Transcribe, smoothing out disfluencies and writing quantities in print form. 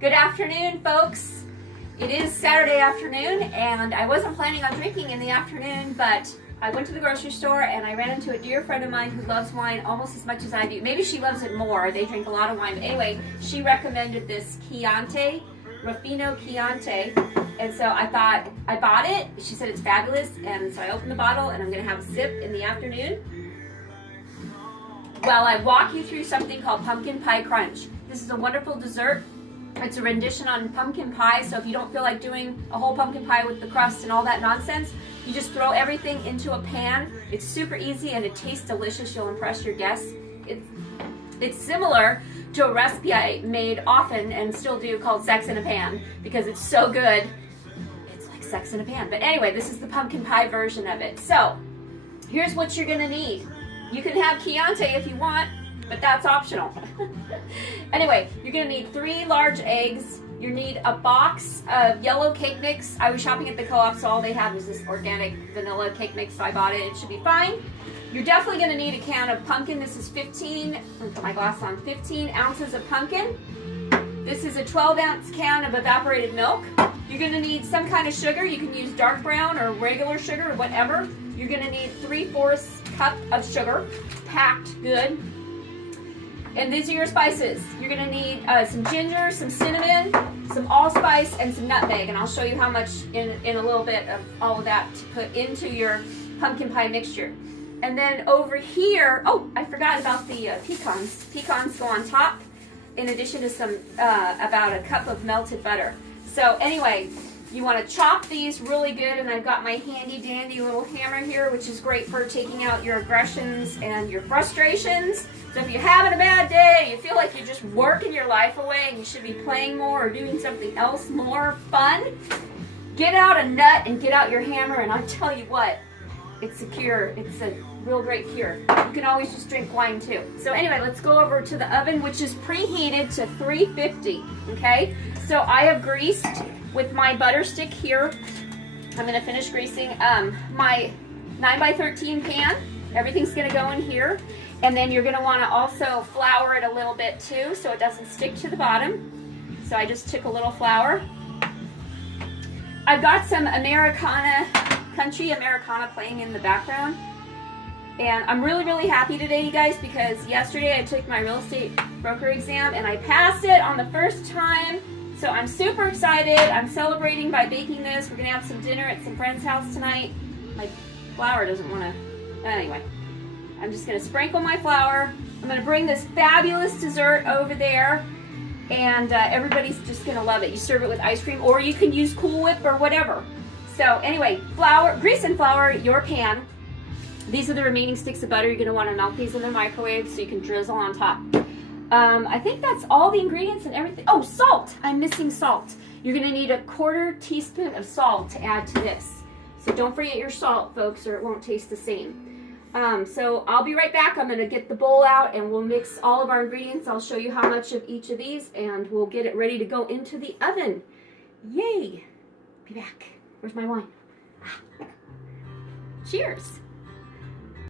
Good afternoon, folks. It is Saturday afternoon, and I wasn't planning on drinking in the afternoon, but I went to the grocery store and I ran into a dear friend of mine who loves wine almost as much as I do. Maybe she loves it more. They drink a lot of wine. But anyway, she recommended this Chianti, Ruffino Chianti. And so I thought, I bought it. She said it's fabulous. And so I opened the bottle and I'm going to have a sip in the afternoon while I walk you through something called Pumpkin Pie Crunch. This is a wonderful dessert. It's a rendition on pumpkin pie, so if you don't feel like doing a whole pumpkin pie with the crust and all that nonsense, you just throw everything into a pan. It's super easy and it tastes delicious. You'll impress your guests. It's similar to a recipe I made often and still do called Sex in a Pan because it's so good. It's like sex in a pan. But anyway, this is the pumpkin pie version of it. So here's what you're gonna need. You can have Chianti if you want, but that's optional. Anyway, you're gonna need 3 large eggs. You need a box of yellow cake mix. I was shopping at the co-op, so all they had was this organic vanilla cake mix, so I bought it. It should be fine. You're definitely gonna need a can of pumpkin. This is 15, let me put my glass on, 15 ounces of pumpkin. This is a 12-ounce can of evaporated milk. You're gonna need some kind of sugar. You can use dark brown or regular sugar or whatever. You're gonna need 3/4 cup of sugar, packed good. And these are your spices. You're gonna need some ginger, some cinnamon, some allspice, and some nutmeg. And I'll show you how much in a little bit of all of that to put into your pumpkin pie mixture. And then over here, oh, I forgot about the pecans. Pecans go on top, in addition to some, about a cup of melted butter. So anyway, you want to chop these really good, and I've got my handy dandy little hammer here, which is great for taking out your aggressions and your frustrations. So if you're having a bad day, you feel like you're just working your life away and you should be playing more or doing something else more fun, get out a nut and get out your hammer, and I tell you what, it's a cure. It's a real great cure. You can always just drink wine too. So anyway, let's go over to the oven, which is preheated to 350, okay? So I have greased with my butter stick here. I'm gonna finish greasing my 9x13 pan. Everything's gonna go in here. And then you're gonna wanna also flour it a little bit too so it doesn't stick to the bottom. So I just took a little flour. I've got some Americana, country Americana playing in the background. And I'm really, really happy today, you guys, because yesterday I took my real estate broker exam and I passed it on the first time. So I'm super excited. I'm celebrating by baking this. We're gonna have some dinner at some friend's house tonight. My flour doesn't wanna, anyway. I'm just gonna sprinkle my flour. I'm gonna bring this fabulous dessert over there, and everybody's just gonna love it. You serve it with ice cream, or you can use Cool Whip or whatever. So anyway, flour, grease and flour your pan. These are the remaining sticks of butter. You're gonna wanna melt these in the microwave so you can drizzle on top. I think that's all the ingredients and everything. Oh, salt, I'm missing salt. You're gonna need a 1/4 teaspoon of salt to add to this. So don't forget your salt, folks, or it won't taste the same. So I'll be right back. I'm gonna get the bowl out and we'll mix all of our ingredients. I'll show you how much of each of these and we'll get it ready to go into the oven. Yay! Be back. Where's my wine? Cheers!